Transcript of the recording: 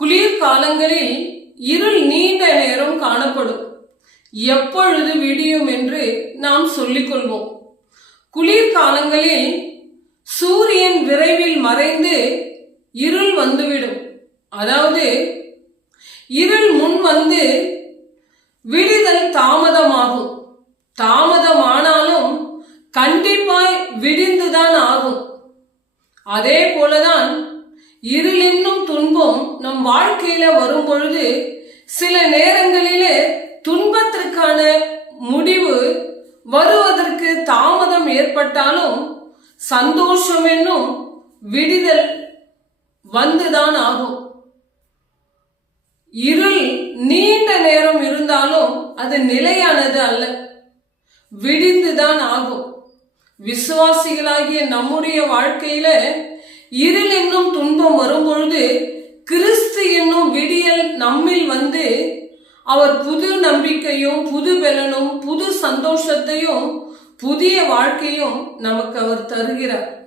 குளிர்காலங்களில் இருள் நீண்ட நேரம் காணப்படும். எப்பொழுது விடியும் என்று நாம் சொல்லிக் கொள்வோம். குளிர்காலங்களில் சூரியன் விரைவில் மறைந்து இருள் வந்துவிடும். அதாவது இருள் முன் வந்து விடிதல் தாமதமாகும். தாமதமானாலும் கண்டிப்பாய் விடிந்துதான் ஆகும். அதே போலதான் இருள் என்னும் துன்பம் நம் வாழ்க்கையில வரும் பொழுது சில நேரங்களிலே துன்பத்திற்கான முடிவு வருவதற்கு தாமதம் ஏற்பட்டாலும் சந்தோஷம் என்னும் விடிதல் வந்துதான் ஆகும். இருள் நீண்ட நேரம் இருந்தாலும் அது நிலையானது அல்ல, விடிந்துதான் ஆகும். விசுவாசிகளாகிய நம்முடைய வாழ்க்கையில இருள் என்னும் துன்பம் வரும்பொழுது கிறிஸ்து என்னும் விடியல் நம்மில் வந்து அவர் புது நம்பிக்கையும் புது பலனும் புது சந்தோஷத்தையும் புதிய வாழ்க்கையும் நமக்கு அவர் தருகிறார்.